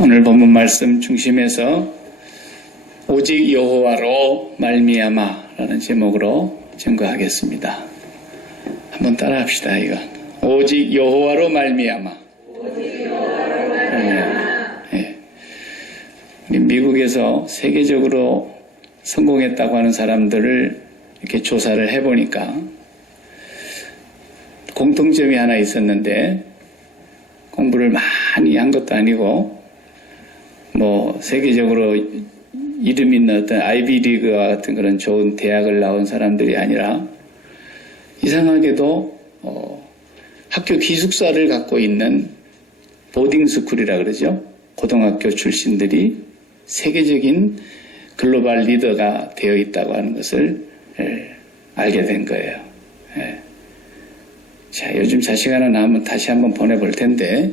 오늘 본문 말씀 중심에서 오직 여호와로 말미암아라는 제목으로 증거하겠습니다. 한번 따라합시다. 이거 오직 여호와로 말미암아. 예. 미국에서 세계적으로 성공했다고 하는 사람들을 이렇게 조사를 해보니까 공통점이 하나 있었는데, 공부를 많이 한 것도 아니고 뭐 세계적으로 이름 있는 어떤 아이비리그와 같은 그런 좋은 대학을 나온 사람들이 아니라 이상하게도 학교 기숙사를 갖고 있는 보딩스쿨이라 그러죠. 고등학교 출신들이 세계적인 글로벌 리더가 되어 있다고 하는 것을 알게 된 거예요. 자, 요즘 자식 하나 낳으면 다시 한번 보내볼 텐데,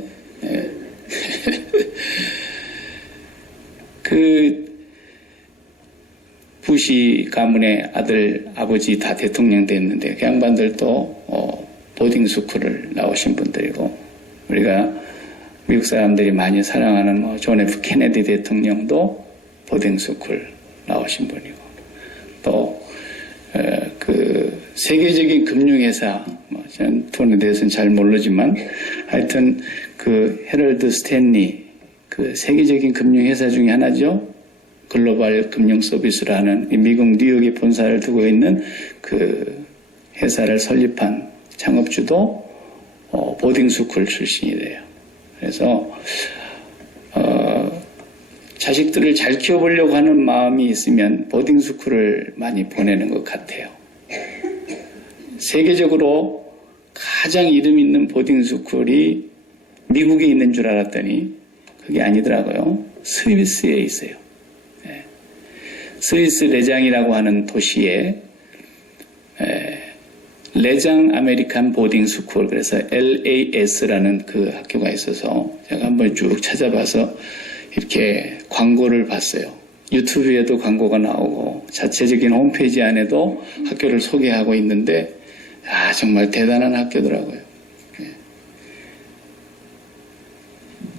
부시 가문의 아들, 아버지 다 대통령 됐는데, 그 양반들도 보딩스쿨을 나오신 분들이고, 우리가 미국 사람들이 많이 사랑하는 존 F 케네디 대통령도 보딩스쿨 나오신 분이고, 또 세계적인 금융회사, 저는 돈에 대해서는 잘 모르지만 하여튼 헤럴드 스탠리, 세계적인 금융회사 중에 하나죠. 글로벌 금융 서비스라는 미국 뉴욕에 본사를 두고 있는 회사를 설립한 창업주도 보딩스쿨 출신이래요. 그래서 자식들을 잘 키워보려고 하는 마음이 있으면 보딩스쿨을 많이 보내는 것 같아요. 세계적으로 가장 이름 있는 보딩스쿨이 미국에 있는 줄 알았더니 그게 아니더라고요. 스위스에 있어요. 스위스 레장이라고 하는 도시에 레장 아메리칸 보딩스쿨, 그래서 LAS라는 그 학교가 있어서 제가 한번 쭉 찾아봐서 이렇게 광고를 봤어요. 유튜브에도 광고가 나오고 자체적인 홈페이지 안에도 학교를 소개하고 있는데, 정말 대단한 학교더라고요.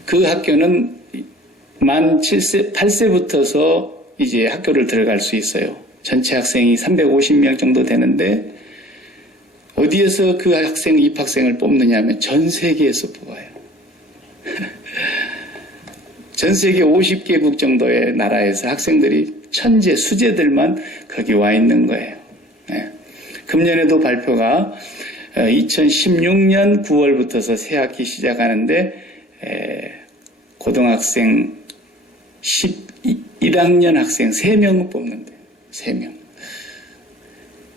그 학교는 만 8세부터서 이제 학교를 들어갈 수 있어요. 전체 학생이 350명 정도 되는데, 어디에서 그 입학생을 뽑느냐면 전 세계에서 뽑아요. 전 세계 50개국 정도의 나라에서 학생들이 천재, 수재들만 거기 와 있는 거예요. 금년에도 발표가 2016년 9월부터서 새 학기 시작하는데, 고등학생 11학년 학생 3명을 뽑는데요. 3명.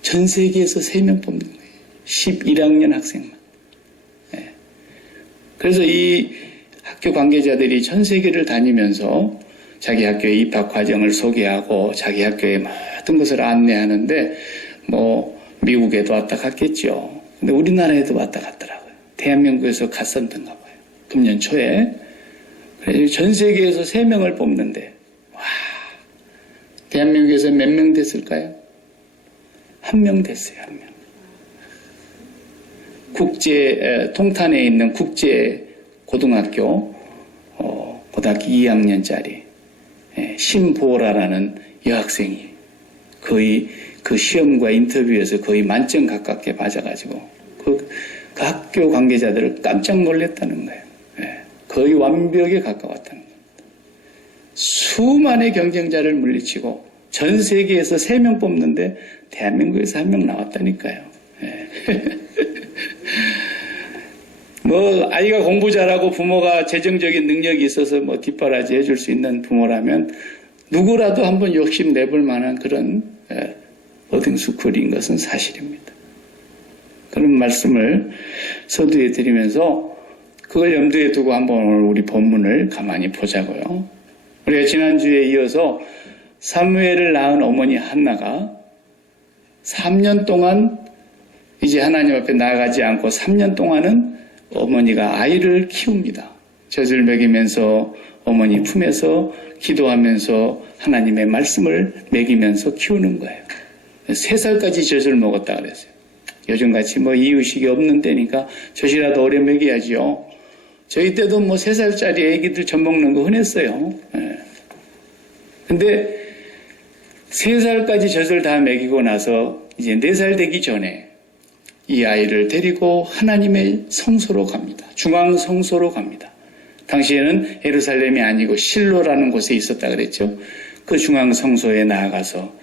전 세계에서 3명 뽑는 거예요. 11학년 학생만. 그래서 이 학교 관계자들이 전 세계를 다니면서 자기 학교의 입학 과정을 소개하고 자기 학교의 모든 것을 안내하는데, 미국에도 왔다 갔겠죠. 근데 우리나라에도 왔다 갔더라고요. 대한민국에서 갔었던가 봐요. 금년 초에. 그래서 전 세계에서 3명을 뽑는데, 대한민국에서 몇 명 됐을까요? 1명 됐어요. 1명. 통탄에 있는 국제 고등학교, 고등학교 2학년짜리 신보라라는 여학생이 거의 그 시험과 인터뷰에서 거의 만점 가깝게 맞아가지고 그 학교 관계자들을 깜짝 놀랐다는 거예요. 거의 완벽에 가까웠다는 거예요. 수많은 경쟁자를 물리치고 전 세계에서 3명 뽑는데 대한민국에서 1명 나왔다니까요. 아이가 공부 잘하고 부모가 재정적인 능력이 있어서 뒷바라지 해줄 수 있는 부모라면 누구라도 한번 욕심 내볼 만한 그런 보딩스쿨인 것은 사실입니다. 그런 말씀을 서두에 드리면서 그걸 염두에 두고 한번 오늘 우리 본문을 가만히 보자고요. 우리가 지난주에 이어서 사무엘을 낳은 어머니 한나가 3년 동안 이제 하나님 앞에 나아가지 않고 3년 동안은 어머니가 아이를 키웁니다. 젖을 먹이면서 어머니 품에서 기도하면서 하나님의 말씀을 먹이면서 키우는 거예요. 3살까지 젖을 먹었다 그랬어요. 요즘같이 이유식이 없는 때니까 젖이라도 오래 먹여야지요. 저희 때도 뭐 3살짜리 애기들 젖 먹는 거 흔했어요. 근데 3살까지 젖을 다 먹이고 나서 이제 4살 되기 전에 이 아이를 데리고 하나님의 성소로 갑니다. 중앙 성소로 갑니다. 당시에는 예루살렘이 아니고 실로라는 곳에 있었다 그랬죠. 그 중앙 성소에 나아가서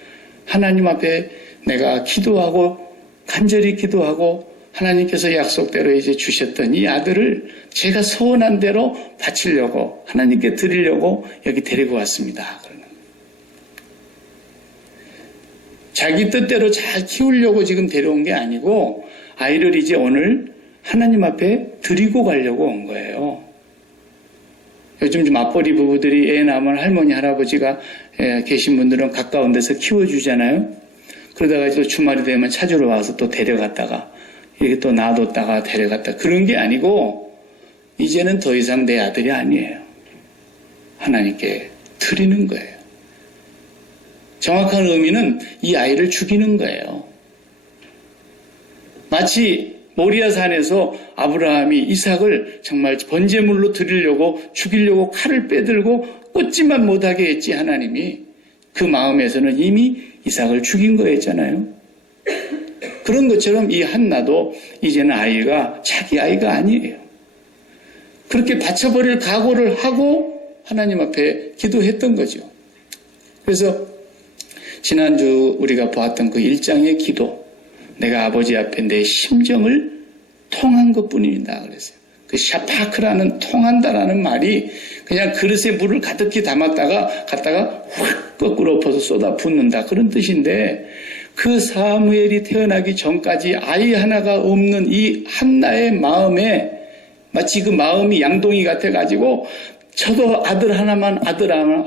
하나님 앞에 내가 기도하고 간절히 기도하고 하나님께서 약속대로 이제 주셨던 이 아들을 제가 소원한 대로 바치려고 하나님께 드리려고 여기 데리고 왔습니다. 자기 뜻대로 잘 키우려고 지금 데려온 게 아니고 아이를 이제 오늘 하나님 앞에 드리고 가려고 온 거예요. 요즘 좀 맞벌이 부부들이 애 낳으면 할머니, 할아버지가 계신 분들은 가까운 데서 키워주잖아요. 그러다가 또 주말이 되면 찾으러 와서 또 데려갔다가 이렇게 또 놔뒀다가 데려갔다. 그런 게 아니고 이제는 더 이상 내 아들이 아니에요. 하나님께 드리는 거예요. 정확한 의미는 이 아이를 죽이는 거예요. 마치 모리아산에서 아브라함이 이삭을 정말 번제물로 드리려고 죽이려고 칼을 빼들고 꽂지만 못하게 했지 하나님이 그 마음에서는 이미 이삭을 죽인 거였잖아요. 그런 것처럼 이 한나도 이제는 아이가 자기 아이가 아니에요. 그렇게 바쳐버릴 각오를 하고 하나님 앞에 기도했던 거죠. 그래서 지난주 우리가 보았던 그 1장의 기도, 내가 아버지 앞에 내 심정을 통한 것뿐입니다. 그랬어요. 그 샤파크라는 통한다라는 말이 그냥 그릇에 물을 가득히 담았다가 갖다가 확 거꾸로 엎어서 쏟아 붓는다 그런 뜻인데 그 사무엘이 태어나기 전까지 아이 하나가 없는 이 한나의 마음에 마치 그 마음이 양동이 같아가지고 저도 아들 하나만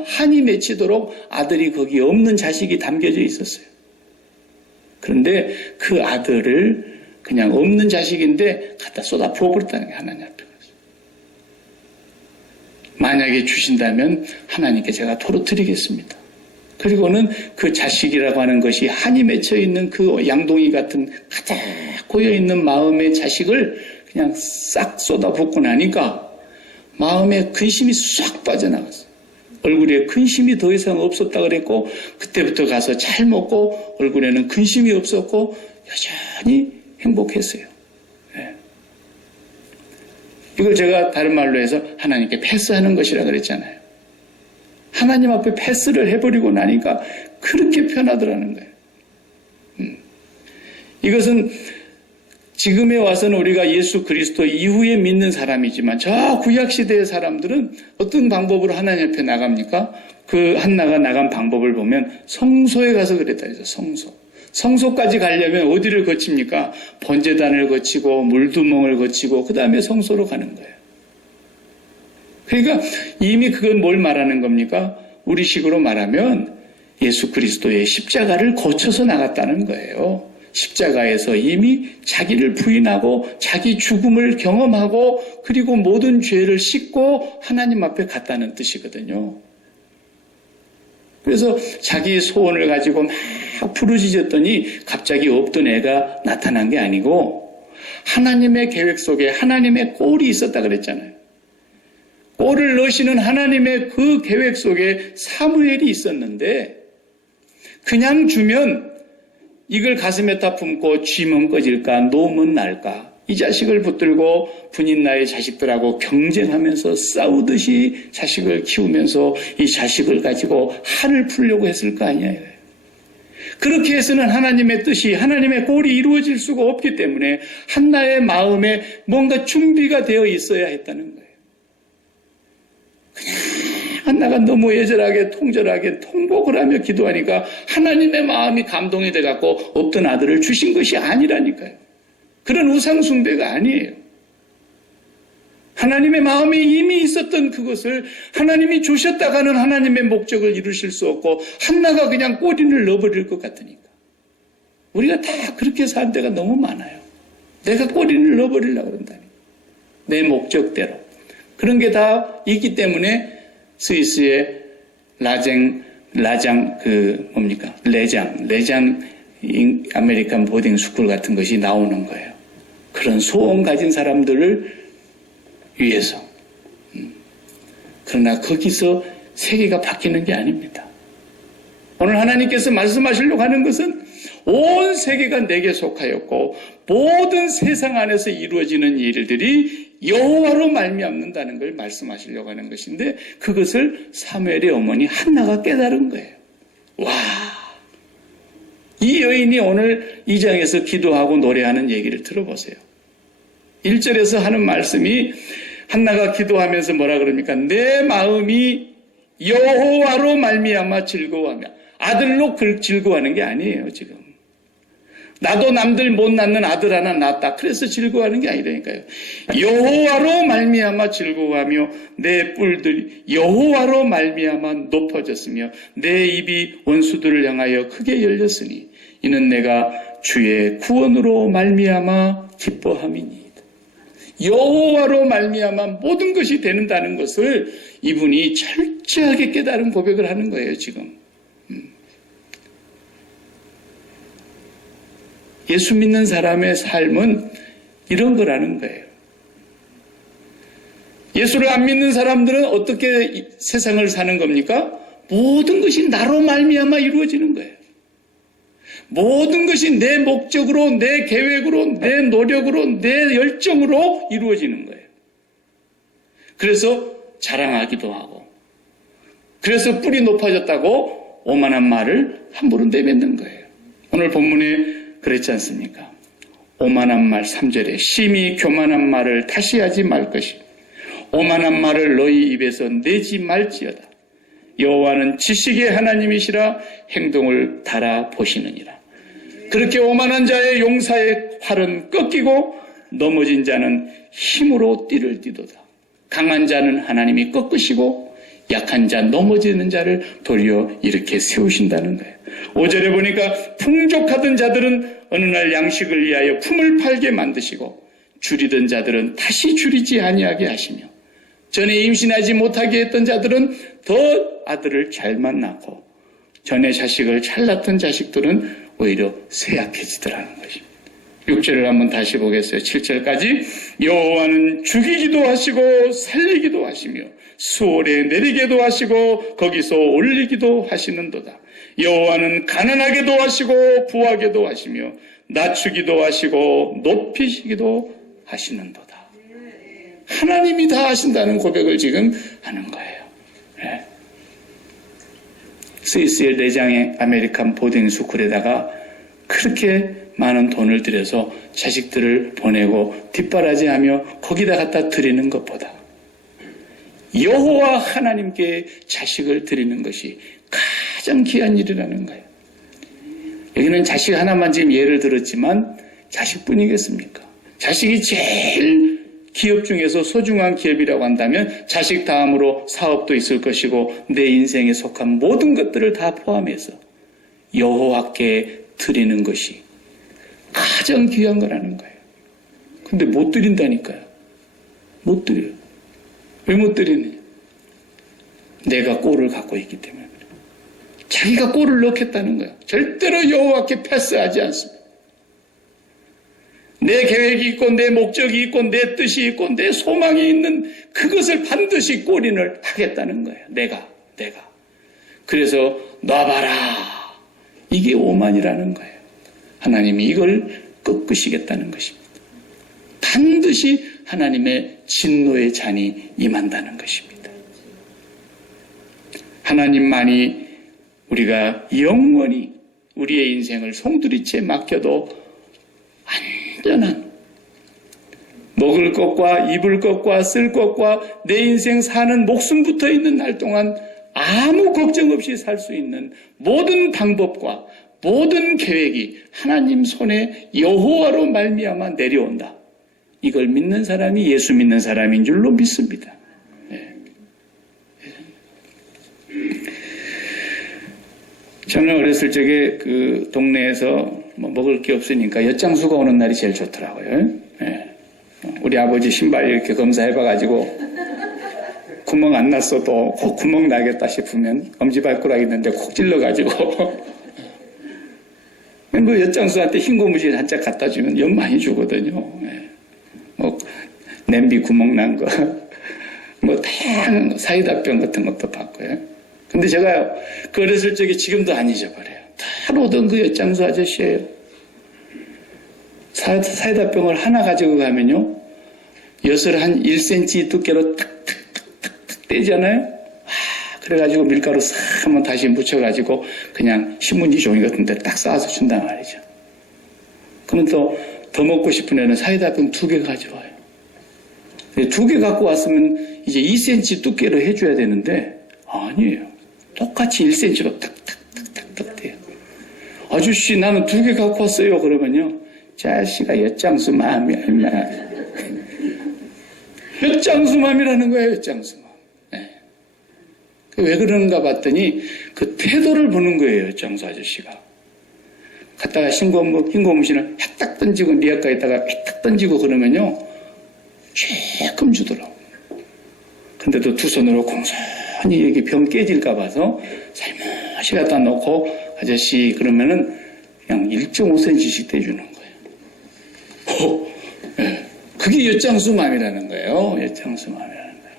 한이 맺히도록 아들이 거기 없는 자식이 담겨져 있었어요. 그런데 그 아들을 그냥 없는 자식인데 갖다 쏟아 부어버렸다는 게 하나님 앞에. 만약에 주신다면 하나님께 제가 토로 드리겠습니다. 그리고는 그 자식이라고 하는 것이 한이 맺혀 있는 그 양동이 같은 가득 고여 있는 마음의 자식을 그냥 싹 쏟아붓고 나니까 마음에 근심이 싹 빠져나갔어요. 얼굴에 근심이 더 이상 없었다 그랬고 그때부터 가서 잘 먹고 얼굴에는 근심이 없었고 여전히 행복했어요. 네. 이걸 제가 다른 말로 해서 하나님께 패스하는 것이라 그랬잖아요. 하나님 앞에 패스를 해버리고 나니까 그렇게 편하더라는 거예요. 이것은 지금에 와서는 우리가 예수 그리스도 이후에 믿는 사람이지만 저 구약시대의 사람들은 어떤 방법으로 하나님 앞에 나갑니까? 그 한나가 나간 방법을 보면 성소에 가서 그랬다 해서 성소까지 가려면 어디를 거칩니까? 번제단을 거치고 물두멍을 거치고 그 다음에 성소로 가는 거예요. 그러니까 이미 그건 뭘 말하는 겁니까? 우리식으로 말하면 예수 그리스도의 십자가를 거쳐서 나갔다는 거예요. 십자가에서 이미 자기를 부인하고 자기 죽음을 경험하고 그리고 모든 죄를 씻고 하나님 앞에 갔다는 뜻이거든요. 그래서 자기 소원을 가지고 막 부르짖었더니 갑자기 없던 애가 나타난 게 아니고 하나님의 계획 속에 하나님의 꼴이 있었다 그랬잖아요. 꼴을 넣으시는 하나님의 그 계획 속에 사무엘이 있었는데 그냥 주면 이걸 가슴에다 품고 쥐면 꺼질까 노면 날까 이 자식을 붙들고 분인 나의 자식들하고 경쟁하면서 싸우듯이 자식을 키우면서 이 자식을 가지고 한을 풀려고 했을 거 아니에요. 그렇게 해서는 하나님의 뜻이 하나님의 꼴이 이루어질 수가 없기 때문에 한나의 마음에 뭔가 준비가 되어 있어야 했다는 거예요. 그냥 한나가 너무 애절하게 통절하게 통곡을 하며 기도하니까 하나님의 마음이 감동이 돼갖고 없던 아들을 주신 것이 아니라니까요. 그런 우상 숭배가 아니에요. 하나님의 마음에 이미 있었던 그것을 하나님이 주셨다가는 하나님의 목적을 이루실 수 없고 한나가 그냥 꼬리를 넣어버릴 것 같으니까. 우리가 다 그렇게 산 데가 너무 많아요. 내가 꼬리를 넣어버리려고 그런다니. 내 목적대로. 그런 게 다 있기 때문에 스위스의 레장 아메리칸 보딩 스쿨 같은 것이 나오는 거예요. 그런 소원 가진 사람들을 위해서 그러나 거기서 세계가 바뀌는 게 아닙니다. 오늘 하나님께서 말씀하시려고 하는 것은 온 세계가 내게 속하였고 모든 세상 안에서 이루어지는 일들이 여호와로 말미암는다는 걸 말씀하시려고 하는 것인데 그것을 사무엘의 어머니 한나가 깨달은 거예요. 와, 이 여인이 오늘 2장에서 기도하고 노래하는 얘기를 들어보세요. 1절에서 하는 말씀이 한나가 기도하면서 뭐라 그럽니까? 내 마음이 여호와로 말미암아 즐거워하며, 아들로 즐거워하는 게 아니에요. 지금 나도 남들 못 낳는 아들 하나 낳았다 그래서 즐거워하는 게 아니라니까요. 여호와로 말미암아 즐거워하며 내 뿔들이 여호와로 말미암아 높아졌으며 내 입이 원수들을 향하여 크게 열렸으니 이는 내가 주의 구원으로 말미암아 기뻐함이니. 여호와로 말미암아 모든 것이 되는다는 것을 이분이 철저하게 깨달은 고백을 하는 거예요. 지금 예수 믿는 사람의 삶은 이런 거라는 거예요. 예수를 안 믿는 사람들은 어떻게 세상을 사는 겁니까? 모든 것이 나로 말미암아 이루어지는 거예요. 모든 것이 내 목적으로, 내 계획으로, 내 노력으로, 내 열정으로 이루어지는 거예요. 그래서 자랑하기도 하고, 그래서 뿔이 높아졌다고 오만한 말을 함부로 내뱉는 거예요. 오늘 본문에 그랬지 않습니까? 오만한 말 3절에 심히 교만한 말을 다시 하지 말 것이 오만한 말을 너희 입에서 내지 말지어다. 여호와는 지식의 하나님이시라 행동을 달아보시느니라. 그렇게 오만한 자의 용사의 활은 꺾이고 넘어진 자는 힘으로 띠를 띠도다. 강한 자는 하나님이 꺾으시고 약한 자, 넘어지는 자를 도리어 이렇게 세우신다는 거예요. 5절에 보니까 풍족하던 자들은 어느 날 양식을 위하여 품을 팔게 만드시고 줄이던 자들은 다시 줄이지 아니하게 하시며 전에 임신하지 못하게 했던 자들은 더 아들을 잘만 낳고 전에 자식을 잘 낳던 자식들은 오히려 쇠약해지더라는 것입니다. 6절을 한번 다시 보겠어요. 7절까지 여호와는 죽이기도 하시고 살리기도 하시며 수월에 내리게도 하시고 거기서 올리기도 하시는도다. 여호와는 가난하게도 하시고 부하게도 하시며 낮추기도 하시고 높이시기도 하시는도다. 하나님이 다 하신다는 고백을 지금 하는 거예요. 네. 스위스의 내장의 아메리칸 보딩스쿨에다가 그렇게 많은 돈을 들여서 자식들을 보내고 뒷바라지하며 거기다 갖다 드리는 것보다 여호와 하나님께 자식을 드리는 것이 가장 귀한 일이라는 거예요. 여기는 자식 하나만 지금 예를 들었지만 자식뿐이겠습니까? 자식이 제일 기업 중에서 소중한 기업이라고 한다면 자식 다음으로 사업도 있을 것이고 내 인생에 속한 모든 것들을 다 포함해서 여호와께 드리는 것이 가장 귀한 거라는 거예요. 근데 못 드린다니까요. 못 드려요. 왜 못 드리느냐? 내가 꼴을 갖고 있기 때문에 그래요. 자기가 꼴을 넣겠다는 거예요. 절대로 여호와께 패스하지 않습니다. 내 계획이 있고 내 목적이 있고 내 뜻이 있고 내 소망이 있는 그것을 반드시 꼴인을 하겠다는 거예요. 내가. 그래서 놔봐라. 이게 오만이라는 거예요. 하나님이 이걸 꺾으시겠다는 것입니다. 반드시 하나님의 진노의 잔이 임한다는 것입니다. 하나님만이 우리가 영원히 우리의 인생을 송두리째 맡겨도 안전한 먹을 것과 입을 것과 쓸 것과 내 인생 사는 목숨 붙어 있는 날 동안 아무 걱정 없이 살 수 있는 모든 방법과 모든 계획이 하나님 손에 여호와로 말미암아 내려온다. 이걸 믿는 사람이 예수 믿는 사람인 줄로 믿습니다. 네. 저는 어렸을 적에 그 동네에서 뭐 먹을 게 없으니까 엿장수가 오는 날이 제일 좋더라고요. 네. 우리 아버지 신발 이렇게 검사해봐가지고 구멍 안 났어도 꼭 구멍 나겠다 싶으면 엄지발가락 있는데 콕 찔러가지고 그 엿장수한테 흰 고무신 한 짝 갖다 주면 엿 많이 주거든요. 네. 뭐 냄비 구멍 난 거 뭐 다양한 사이다병 같은 것도 받고요. 근데 제가요, 그 어렸을 적에 지금도 안 잊어버려요. 다 오던 그 엿장수 아저씨예요. 사이다병을 하나 가지고 가면요, 엿을 한 1cm 두께로 탁탁탁탁 떼잖아요. 그래가지고 밀가루 싹 한번 다시 묻혀가지고 그냥 신문지 종이 같은 데 딱 쌓아서 준단 말이죠. 그러면 또 더 먹고 싶은 애는 사이다병 2개 가져와요. 2개 갖고 왔으면 이제 2cm 두께로 해줘야 되는데 아니에요. 똑같이 1cm로 탁탁탁탁탁 돼요. 아저씨 나는 2개 갖고 왔어요. 그러면요, 자식아 엿장수맘이야 임마. 엿장수맘이라는 거예요. 엿장수맘. 네. 왜 그러는가 봤더니 그 태도를 보는 거예요. 엿장수 아저씨가. 갔다가 흰 고무신을 탁 던지고 리아카에다가 탁 던지고 그러면요, 조금 주더라고. 근데도 두 손으로 공손히 이렇게 병 깨질까 봐서 살며시 갖다 놓고 아저씨 그러면은 그냥 1.5cm씩 떼주는 거예요. 네. 그게 엿장수맘이라는 거예요. 엿장수맘이라는 거예요.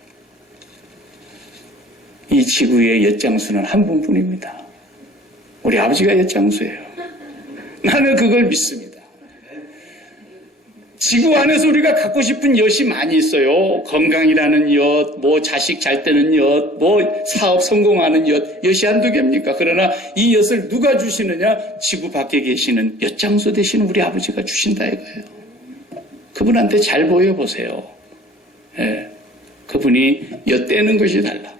이 지구의 엿장수는 한 분뿐입니다. 우리 아버지가 엿장수예요. 나는 그걸 믿습니다. 지구 안에서 우리가 갖고 싶은 엿이 많이 있어요. 건강이라는 엿, 뭐 자식 잘 때는 엿, 뭐 사업 성공하는 엿이 한두 개입니까? 그러나 이 엿을 누가 주시느냐? 지구 밖에 계시는 엿장수 되시는 우리 아버지가 주신다 이거예요. 그분한테 잘 보여보세요. 예, 그분이 엿대는 것이 달라.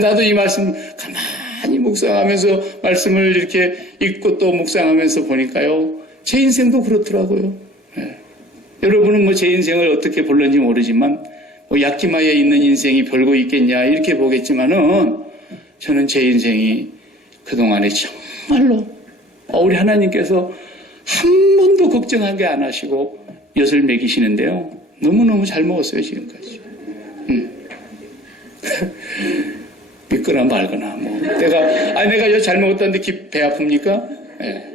나도 이 말씀 가만히 묵상하면서 말씀을 이렇게 읽고 또 묵상하면서 보니까요, 제 인생도 그렇더라고요. 예. 여러분은 뭐 제 인생을 어떻게 볼는지 모르지만 뭐 약기마에 있는 인생이 별거 있겠냐 이렇게 보겠지만은 저는 제 인생이 그동안에 정말로 우리 하나님께서 한 번도 걱정하게 안 하시고 엿을 먹이시는데요, 너무너무 잘 먹었어요 지금까지. 믿거나 말거나 뭐 내가 엿 잘 먹었다는데 배 아픕니까? 네.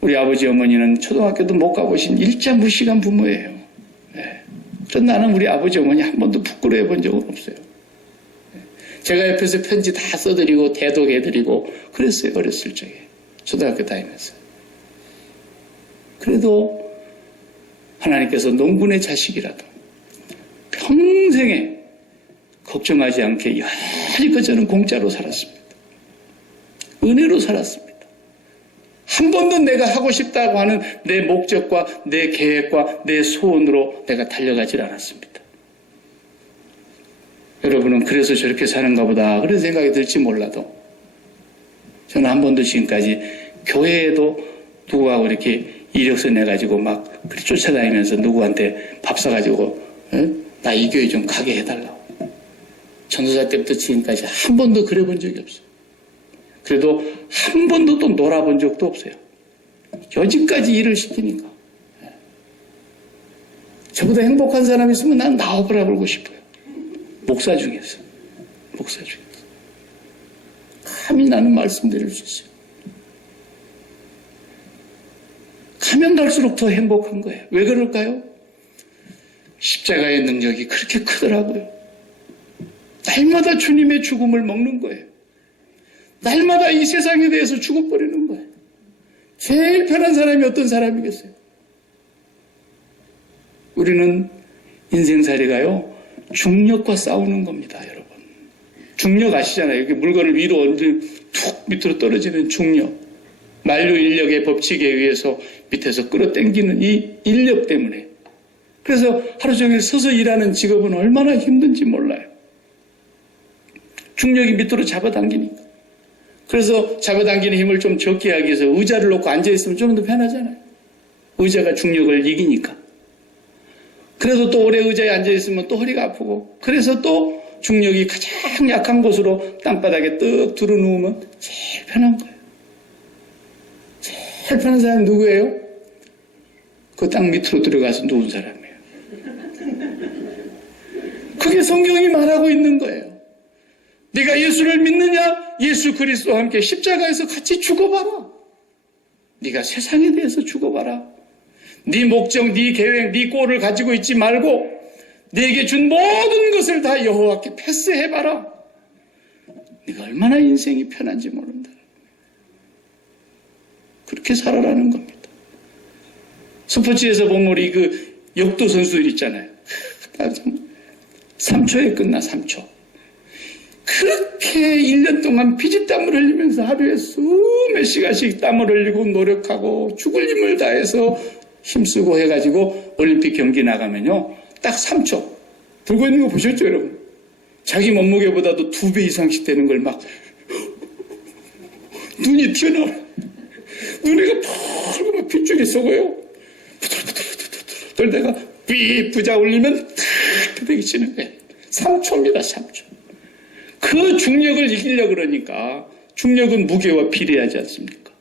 우리 아버지 어머니는 초등학교도 못 가보신 일자무시한 부모예요. 네. 그런 나는 우리 아버지 어머니 한 번도 부끄러워 본 적은 없어요. 네. 제가 옆에서 편지 다 써드리고 대독해드리고 그랬어요. 어렸을 적에 초등학교 다니면서. 그래도 하나님께서 농군의 자식이라도 평생에 걱정하지 않게 여지껏 저는 공짜로 살았습니다. 은혜로 살았습니다. 한 번도 내가 하고 싶다고 하는 내 목적과 내 계획과 내 소원으로 내가 달려가질 않았습니다. 여러분은 그래서 저렇게 사는가 보다 그런 생각이 들지 몰라도 저는 한 번도 지금까지 교회에도 누구하고 이렇게 이력서 내가지고 막 쫓아다니면서 누구한테 밥 사가지고 나 이 교회 좀 가게 해달라고. 전도사 때부터 지금까지 한 번도 그래 본 적이 없어요. 그래도 한 번도 또 놀아본 적도 없어요. 여지까지 일을 시키니까. 저보다 행복한 사람이 있으면 난 나오거라 부르고 싶어요. 목사 중에서. 감히 나는 말씀드릴 수 있어요. 가면 갈수록 더 행복한 거예요. 왜 그럴까요? 십자가의 능력이 그렇게 크더라고요. 날마다 주님의 죽음을 먹는 거예요. 날마다 이 세상에 대해서 죽어버리는 거예요. 제일 편한 사람이 어떤 사람이겠어요? 우리는 인생살이가요, 중력과 싸우는 겁니다, 여러분. 중력 아시잖아요. 이렇게 물건을 위로 얹은 툭 밑으로 떨어지는 중력. 만류 인력의 법칙에 의해서 밑에서 끌어당기는 이 인력 때문에. 그래서 하루 종일 서서 일하는 직업은 얼마나 힘든지 몰라요. 중력이 밑으로 잡아당기니까. 그래서 잡아당기는 힘을 좀 적게 하기 위해서 의자를 놓고 앉아있으면 좀 더 편하잖아요. 의자가 중력을 이기니까. 그래서 또 오래 의자에 앉아있으면 또 허리가 아프고, 그래서 또 중력이 가장 약한 곳으로 땅바닥에 떡 들어 누우면 제일 편한 거예요. 제일 편한 사람이 누구예요? 그 땅 밑으로 들어가서 누운 사람이에요. 그게 성경이 말하고 있는 거예요. 네가 예수를 믿느냐? 예수 그리스도와 함께 십자가에서 같이 죽어봐라. 네가 세상에 대해서 죽어봐라. 네 목적, 네 계획, 네 꼴을 가지고 있지 말고 네게 준 모든 것을 다 여호와께 패스해봐라. 네가 얼마나 인생이 편한지 모른다. 그렇게 살아라는 겁니다. 스포츠에서 보면 우리 그 역도 선수들 있잖아요. 3초에 끝나, 3초. 그렇게 1년 동안 피지땀을 흘리면서 하루에 수몇 시간씩 땀을 흘리고 노력하고 죽을 힘을 다해서 힘쓰고 해가지고 올림픽 경기 나가면요. 딱 3초. 들고 있는 거 보셨죠, 여러분? 자기 몸무게보다도 2배 이상씩 되는 걸 막 눈이 튀어나와. 눈에가 펄고 막 핏줄이 쏘고요. 떨다가 삐 부자 올리면 탁 부딪히는 거예요. 3초입니다, 3초. 그 중력을 이기려고 그러니까 중력은 무게와 비례하지 않습니까?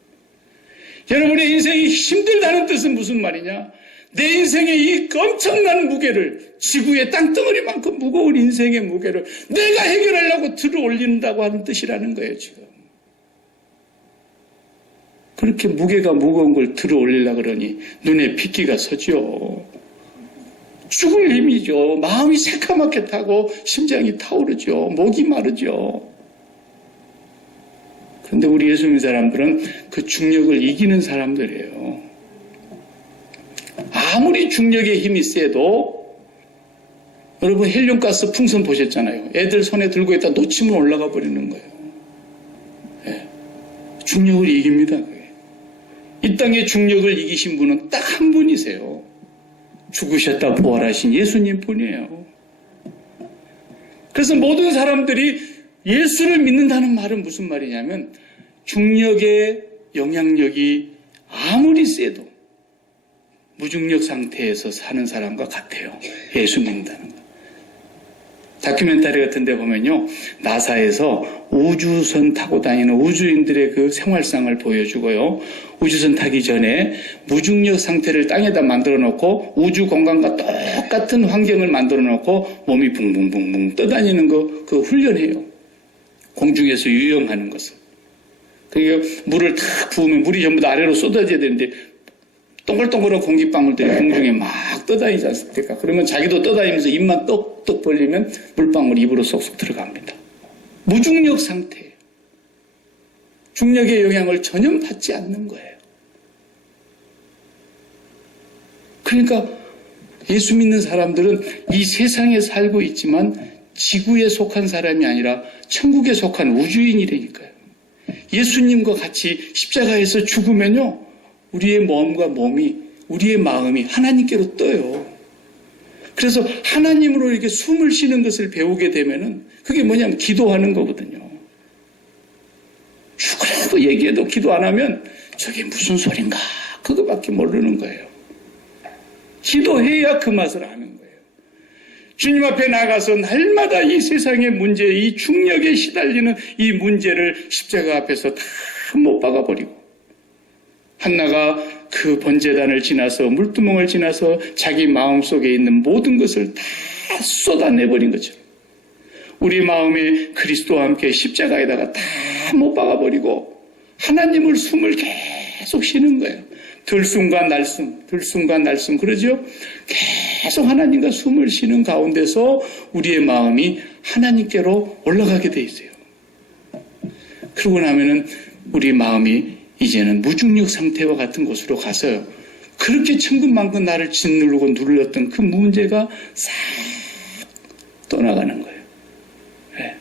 여러분의 인생이 힘들다는 뜻은 무슨 말이냐? 내 인생의 이 엄청난 무게를, 지구의 땅덩어리만큼 무거운 인생의 무게를 내가 해결하려고 들어 올린다고 하는 뜻이라는 거예요, 지금. 그렇게 무게가 무거운 걸 들어 올리려고 그러니 눈에 핏기가 서죠. 죽을 힘이죠. 마음이 새카맣게 타고 심장이 타오르죠. 목이 마르죠. 그런데 우리 예수 믿는 사람들은 그 중력을 이기는 사람들이에요. 아무리 중력의 힘이 세도 여러분 헬륨가스 풍선 보셨잖아요. 애들 손에 들고 있다 놓치면 올라가 버리는 거예요. 네. 중력을 이깁니다. 이 땅의 중력을 이기신 분은 딱 한 분이세요. 죽으셨다 부활하신 예수님 뿐이에요. 그래서 모든 사람들이 예수를 믿는다는 말은 무슨 말이냐면 중력의 영향력이 아무리 세도 무중력 상태에서 사는 사람과 같아요. 예수 믿는다는 거. 다큐멘터리 같은 데 보면요. 나사에서 우주선 타고 다니는 우주인들의 그 생활상을 보여주고요. 우주선 타기 전에 무중력 상태를 땅에다 만들어 놓고 우주 공간과 똑같은 환경을 만들어 놓고 몸이 붕붕붕붕 떠다니는 그 훈련해요. 공중에서 유영하는 것을. 그러니까 물을 탁 부으면 물이 전부 다 아래로 쏟아져야 되는데 동글동글한 공기방울들이 공중에 막 떠다니지 않습니까? 그러면 자기도 떠다니면서 입만 떡떡 벌리면 물방울이 입으로 쏙쏙 들어갑니다. 무중력 상태예요. 중력의 영향을 전혀 받지 않는 거예요. 그러니까 예수 믿는 사람들은 이 세상에 살고 있지만 지구에 속한 사람이 아니라 천국에 속한 우주인이라니까요. 예수님과 같이 십자가에서 죽으면요. 우리의 몸과 몸이, 우리의 마음이 하나님께로 떠요. 그래서 하나님으로 이렇게 숨을 쉬는 것을 배우게 되면은 그게 뭐냐면 기도하는 거거든요. 죽으라고 얘기해도 기도 안 하면 저게 무슨 소린가 그거밖에 모르는 거예요. 기도해야 그 맛을 아는 거예요. 주님 앞에 나가서 날마다 이 세상의 문제, 이 중력에 시달리는 이 문제를 십자가 앞에서 다 못 박아버리고 한나가 그 번제단을 지나서 물두멍을 지나서 자기 마음속에 있는 모든 것을 다 쏟아내버린 것처럼 우리 마음에 그리스도와 함께 십자가에다가 다 못 박아버리고 하나님을 숨을 계속 쉬는 거예요. 들숨과 날숨, 들숨과 날숨 그러죠? 계속 하나님과 숨을 쉬는 가운데서 우리의 마음이 하나님께로 올라가게 돼 있어요. 그러고 나면은 우리 마음이 이제는 무중력 상태와 같은 곳으로 가서요. 그렇게 천근만근 나를 짓누르고 눌렀던 그 문제가 싹 떠나가는 거예요. 네.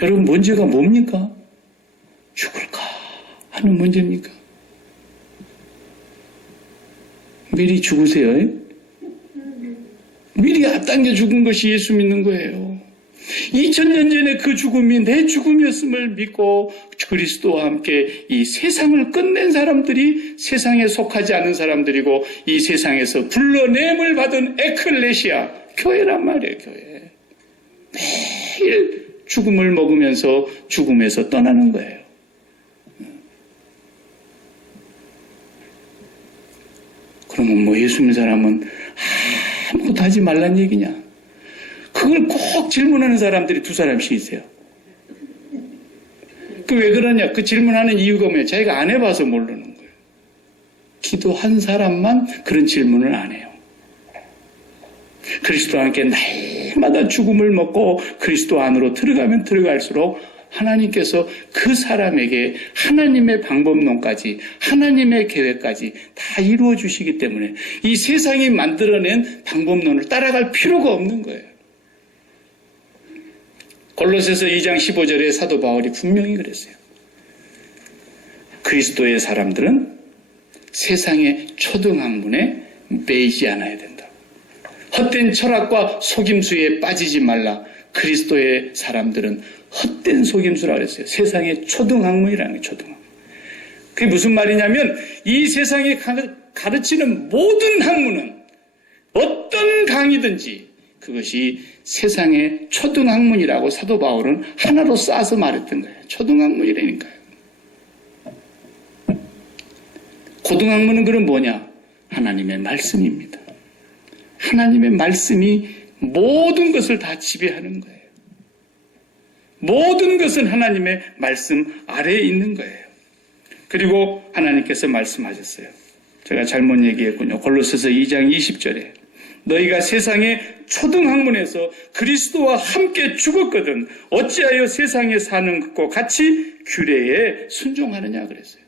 여러분 문제가 뭡니까? 죽을까 하는 문제입니까? 미리 죽으세요. 미리 앞당겨 죽은 것이 예수 믿는 거예요. 2000년 전에 그 죽음이 내 죽음이었음을 믿고 그리스도와 함께 이 세상을 끝낸 사람들이 세상에 속하지 않은 사람들이고 이 세상에서 불러냄을 받은 에클레시아, 교회란 말이에요. 교회. 매일 죽음을 먹으면서 죽음에서 떠나는 거예요. 그러면 뭐 예수 믿는 사람은 아무것도 하지 말란 얘기냐? 그걸 꼭 질문하는 사람들이 두 사람씩 있어요. 그 왜 그러냐? 그 질문하는 이유가 뭐예요? 자기가 안 해봐서 모르는 거예요. 기도한 사람만 그런 질문을 안 해요. 그리스도와 함께 날마다 죽음을 먹고 그리스도 안으로 들어가면 들어갈수록 하나님께서 그 사람에게 하나님의 방법론까지, 하나님의 계획까지 다 이루어 주시기 때문에 이 세상이 만들어낸 방법론을 따라갈 필요가 없는 거예요. 골로새서 2장 15절에 사도 바울이 분명히 그랬어요. 그리스도의 사람들은 세상의 초등학문에 매이지 않아야 된다. 헛된 철학과 속임수에 빠지지 말라. 그리스도의 사람들은 헛된 속임수라고 했어요. 세상의 초등학문이라는 거예요. 초등학문. 그게 무슨 말이냐면 이 세상에 가르치는 모든 학문은 어떤 강의든지 그것이 세상의 초등학문이라고 사도 바울은 하나로 쌓아서 말했던 거예요. 초등학문이라니까요. 고등학문은 그럼 뭐냐? 하나님의 말씀입니다. 하나님의 말씀이 모든 것을 다 지배하는 거예요. 모든 것은 하나님의 말씀 아래에 있는 거예요. 그리고 하나님께서 말씀하셨어요. 제가 잘못 얘기했군요. 골로새서 2장 20절에 너희가 세상의 초등학문에서 그리스도와 함께 죽었거든 어찌하여 세상에 사는 것과 같이 규례에 순종하느냐 그랬어요.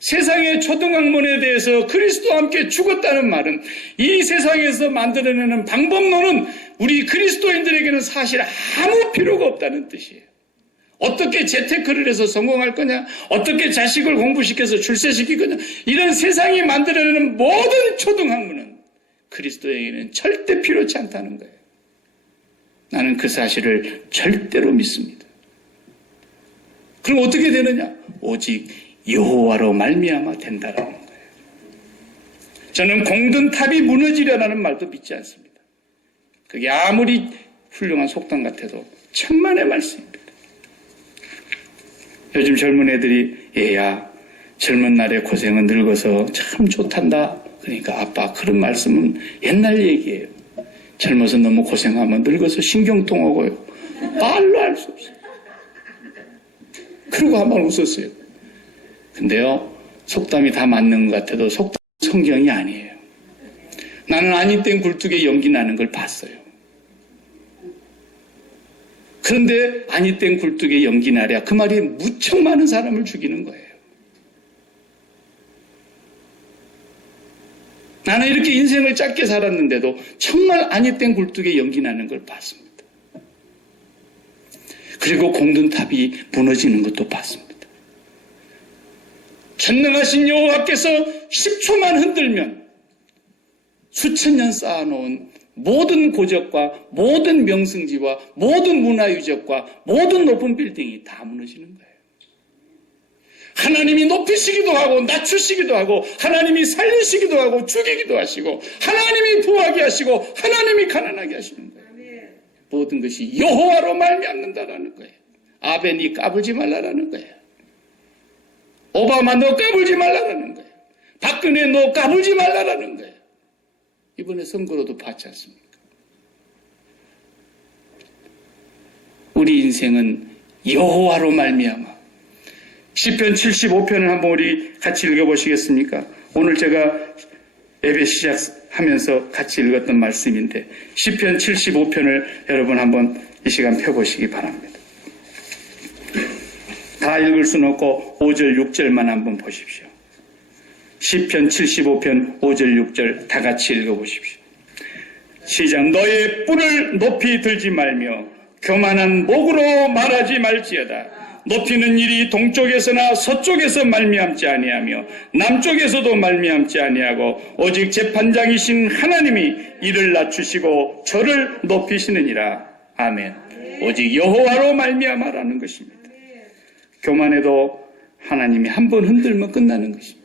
세상의 초등학문에 대해서 그리스도와 함께 죽었다는 말은 이 세상에서 만들어내는 방법론은 우리 그리스도인들에게는 사실 아무 필요가 없다는 뜻이에요. 어떻게 재테크를 해서 성공할 거냐, 어떻게 자식을 공부시켜서 출세시킬 거냐, 이런 세상이 만들어내는 모든 초등학문은 그리스도에게는 절대 필요치 않다는 거예요. 나는 그 사실을 절대로 믿습니다. 그럼 어떻게 되느냐? 오직 여호와로 말미암아 된다라는 거예요. 저는 공든 탑이 무너지려라는 말도 믿지 않습니다. 그게 아무리 훌륭한 속담 같아도 천만의 말씀입니다. 요즘 젊은 애들이 얘야 젊은 날의 고생은 늙어서 참 좋단다. 그러니까 아빠 그런 말씀은 옛날 얘기예요. 젊어서 너무 고생하면 늙어서 신경통하고요. 말로 할 수 없어요. 그러고 한번 웃었어요. 근데요 속담이 다 맞는 것 같아도 속담 성경이 아니에요. 나는 아니 땐 굴뚝에 연기 나는 걸 봤어요. 그런데 아니 땐 굴뚝에 연기 나랴 그 말이 무척 많은 사람을 죽이는 거예요. 나는 이렇게 인생을 짧게 살았는데도 정말 아니 땐 굴뚝에 연기 나는 걸 봤습니다. 그리고 공든 탑이 무너지는 것도 봤습니다. 전능하신 여호와께서 10초만 흔들면 수천 년 쌓아놓은 모든 고적과 모든 명승지와 모든 문화유적과 모든 높은 빌딩이 다 무너지는 거예요. 하나님이 높이시기도 하고 낮추시기도 하고 하나님이 살리시기도 하고 죽이기도 하시고 하나님이 부하게 하시고 하나님이 가난하게 하시는 거예요. 모든 것이 여호와로 말미암는다라는 거예요. 아벤이 까불지 말라라는 거예요. 오바마 너 까불지 말라라는 거예요. 박근혜 너 까불지 말라라는 거예요. 이번에 선거로도 봤지 않습니까? 우리 인생은 여호와로 말미암아. 시편 75편을 한번 우리 같이 읽어보시겠습니까? 오늘 제가 예배 시작하면서 같이 읽었던 말씀인데 시편 75편을 여러분 한번 이 시간 펴보시기 바랍니다. 다 읽을 수는 없고 5절 6절만 한번 보십시오. 시편 75편 5절 6절 다 같이 읽어보십시오. 시작. 너의 뿔을 높이 들지 말며 교만한 목으로 말하지 말지어다. 높이는 일이 동쪽에서나 서쪽에서 말미암지 아니하며 남쪽에서도 말미암지 아니하고 오직 재판장이신 하나님이 이를 낮추시고 저를 높이시느니라. 아멘. 오직 여호와로 말미암아라는 것입니다. 교만해도 하나님이 한 번 흔들면 끝나는 것입니다.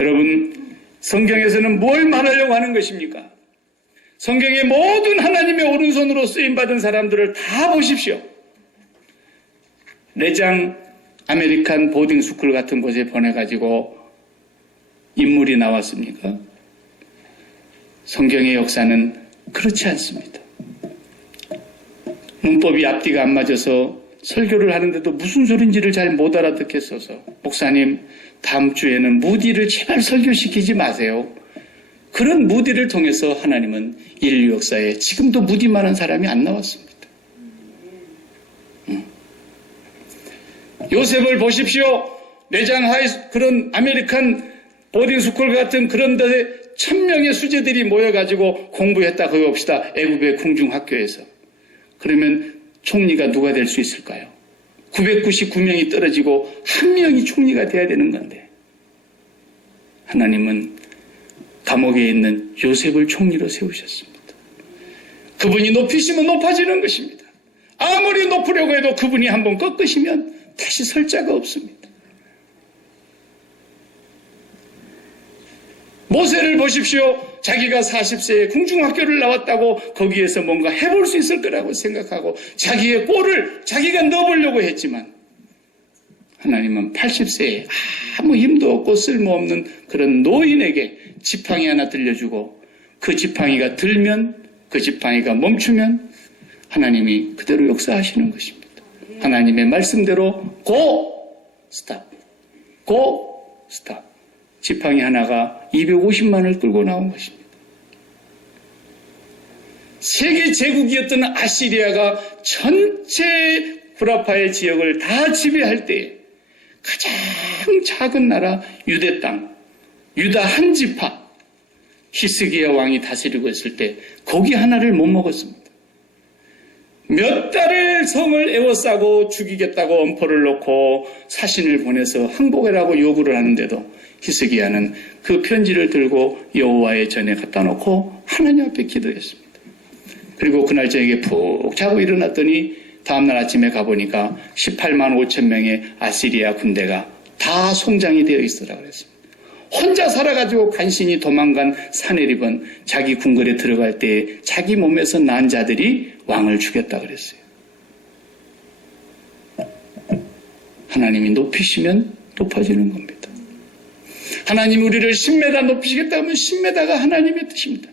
여러분, 성경에서는 뭘 말하려고 하는 것입니까? 성경의 모든 하나님의 오른손으로 쓰임받은 사람들을 다 보십시오. 내장 아메리칸 보딩스쿨 같은 곳에 보내가지고 인물이 나왔습니까? 성경의 역사는 그렇지 않습니다. 문법이 앞뒤가 안 맞아서 설교를 하는데도 무슨 소린지를 잘 못 알아듣겠어서 목사님 다음 주에는 무디를 제발 설교시키지 마세요. 그런 무디를 통해서 하나님은 인류 역사에 지금도 무디만한 사람이 안 나왔습니다. 요셉을 보십시오. 내장 하이 그런 아메리칸 보딩스쿨 같은 그런 데에 1000명의 수재들이 모여가지고 공부했다 거기 봅시다. 애굽의 궁중학교에서. 그러면 총리가 누가 될 수 있을까요? 999명이 떨어지고 1명이 총리가 돼야 되는 건데 하나님은 감옥에 있는 요셉을 총리로 세우셨습니다. 그분이 높이시면 높아지는 것입니다. 아무리 높으려고 해도 그분이 한번 꺾으시면 다시 설 자가 없습니다. 모세를 보십시오. 자기가 40세에 궁중학교를 나왔다고 거기에서 뭔가 해볼 수 있을 거라고 생각하고 자기의 꼴을 자기가 넣어보려고 했지만 하나님은 80세에 아무 힘도 없고 쓸모없는 그런 노인에게 지팡이 하나 들려주고 그 지팡이가 들면 그 지팡이가 멈추면 하나님이 그대로 역사하시는 것입니다. 하나님의 말씀대로 고! 스탑. 고! 스탑. 지팡이 하나가 250만을 끌고 나온 것입니다. 세계 제국이었던 아시리아가 전체 구라파의 지역을 다 지배할 때에 가장 작은 나라 유대 땅, 유다 한 지파 히스기야 왕이 다스리고 있을 때 고기 하나를 못 먹었습니다. 몇 달을 성을 에워싸고 죽이겠다고 엄포를 놓고 사신을 보내서 항복해라고 요구를 하는데도 히스기야는 그 편지를 들고 여호와의 전에 갖다 놓고 하나님 앞에 기도했습니다. 그리고 그날 저녁에 푹 자고 일어났더니 다음날 아침에 가보니까 18만 5천 명의 아시리아 군대가 다 송장이 되어 있으라고 그랬습니다. 혼자 살아가지고 간신히 도망간 사내립은 자기 궁궐에 들어갈 때 자기 몸에서 난 자들이 왕을 죽였다 그랬어요. 하나님이 높이시면 높아지는 겁니다. 하나님 우리를 10m 높이시겠다 하면 10m가 하나님의 뜻입니다.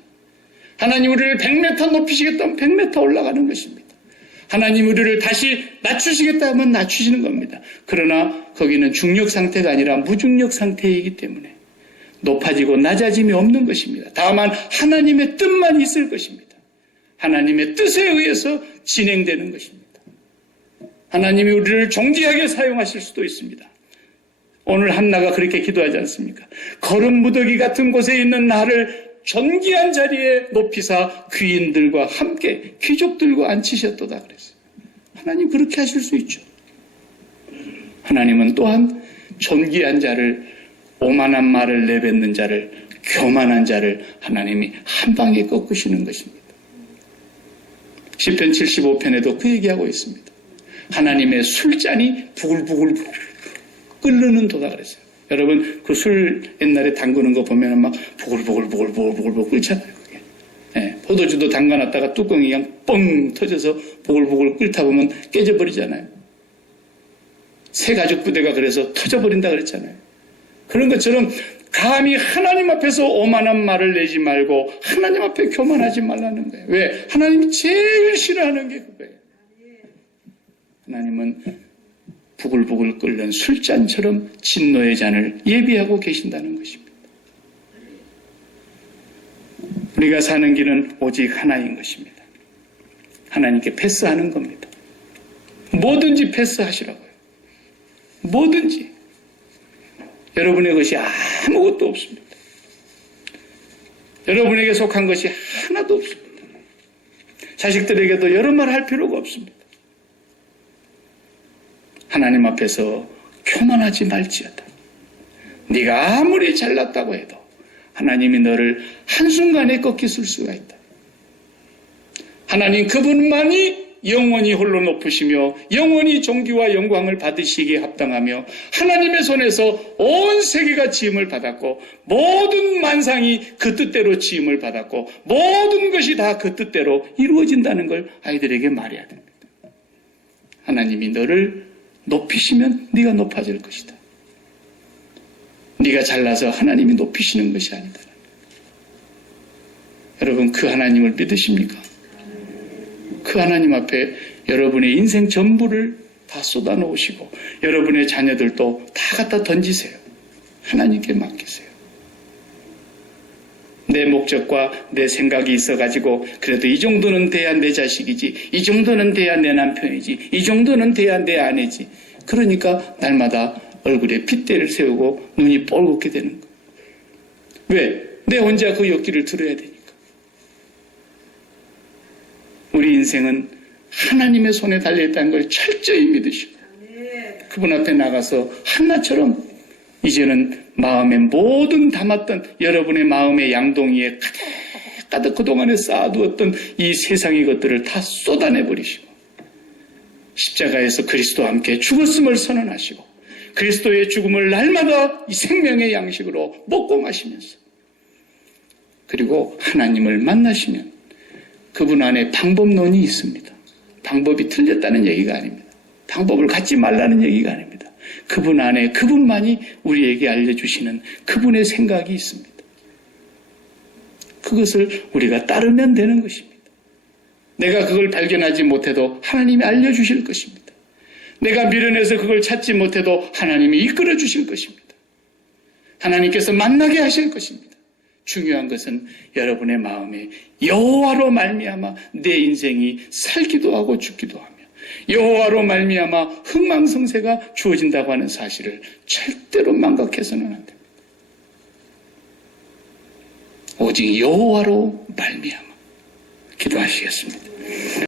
하나님 우리를 100m 높이시겠다 하면 100m 올라가는 것입니다. 하나님 우리를 다시 낮추시겠다 하면 낮추시는 겁니다. 그러나 거기는 중력 상태가 아니라 무중력 상태이기 때문에 높아지고 낮아짐이 없는 것입니다. 다만 하나님의 뜻만 있을 것입니다. 하나님의 뜻에 의해서 진행되는 것입니다. 하나님이 우리를 존귀하게 사용하실 수도 있습니다. 오늘 한나가 그렇게 기도하지 않습니까? 거름 무더기 같은 곳에 있는 나를 존귀한 자리에 높이사 귀인들과 함께 귀족들과 앉히셨도다 그랬어요. 하나님 그렇게 하실 수 있죠. 하나님은 또한 존귀한 자를 오만한 말을 내뱉는 자를 교만한 자를 하나님이 한 방에 꺾으시는 것입니다. 시편 75편에도 그 얘기하고 있습니다. 하나님의 술잔이 부글부글 끓는 도다 그랬어요. 여러분 그 술 옛날에 담그는 거 보면 막 보글보글 끓잖아요. 그게. 네, 포도주도 담가놨다가 뚜껑이 그냥 뻥 터져서 보글보글 끓다 보면 깨져버리잖아요. 새 가죽 부대가 그래서 터져버린다 그랬잖아요. 그런 것처럼 감히 하나님 앞에서 오만한 말을 내지 말고 하나님 앞에 교만하지 말라는 거예요. 왜? 하나님이 제일 싫어하는 게 그거예요. 하나님은 부글부글 끓는 술잔처럼 진노의 잔을 예비하고 계신다는 것입니다. 우리가 사는 길은 오직 하나인 것입니다. 하나님께 패스하는 겁니다. 뭐든지 패스하시라고요. 뭐든지. 여러분의 것이 아무것도 없습니다. 여러분에게 속한 것이 하나도 없습니다. 자식들에게도 여러 말 할 필요가 없습니다. 하나님 앞에서 교만하지 말지어다. 네가 아무리 잘났다고 해도 하나님이 너를 한순간에 꺾이실 수가 있다. 하나님 그분만이 영원히 홀로 높으시며 영원히 존귀와 영광을 받으시기에 합당하며 하나님의 손에서 온 세계가 지음을 받았고 모든 만상이 그 뜻대로 지음을 받았고 모든 것이 다 그 뜻대로 이루어진다는 걸 아이들에게 말해야 됩니다. 하나님이 너를 높이시면 네가 높아질 것이다. 네가 잘나서 하나님이 높이시는 것이 아니다. 여러분 그 하나님을 믿으십니까? 그 하나님 앞에 여러분의 인생 전부를 다 다 쏟아놓으시고 여러분의 자녀들도 다 갖다 던지세요. 하나님께 맡기세요. 내 목적과 내 생각이 있어가지고 그래도 이 정도는 돼야 내 자식이지, 이 정도는 돼야 내 남편이지, 이 정도는 돼야 내 아내지. 그러니까 날마다 얼굴에 핏대를 세우고 눈이 뻘겋게 되는 거예요. 왜? 내 혼자 그 욕기를 들어야 되니까. 우리 인생은 하나님의 손에 달려있다는 걸 철저히 믿으시고 그분 앞에 나가서 한나처럼 이제는 마음에 모든 담았던 여러분의 마음의 양동이에 가득 그동안에 쌓아두었던 이 세상의 것들을 다 쏟아내버리시고 십자가에서 그리스도와 함께 죽었음을 선언하시고 그리스도의 죽음을 날마다 이 생명의 양식으로 먹고 마시면서 그리고 하나님을 만나시면 그분 안에 방법론이 있습니다. 방법이 틀렸다는 얘기가 아닙니다. 방법을 갖지 말라는 얘기가 아닙니다. 그분 안에 그분만이 우리에게 알려주시는 그분의 생각이 있습니다. 그것을 우리가 따르면 되는 것입니다. 내가 그걸 발견하지 못해도 하나님이 알려주실 것입니다. 내가 미련해서 그걸 찾지 못해도 하나님이 이끌어 주실 것입니다. 하나님께서 만나게 하실 것입니다. 중요한 것은 여러분의 마음에 여호와로 말미암아 내 인생이 살기도 하고 죽기도 하며 여호와로 말미암아 흥망성쇠가 주어진다고 하는 사실을 절대로 망각해서는 안 됩니다. 오직 여호와로 말미암아 기도하시겠습니다.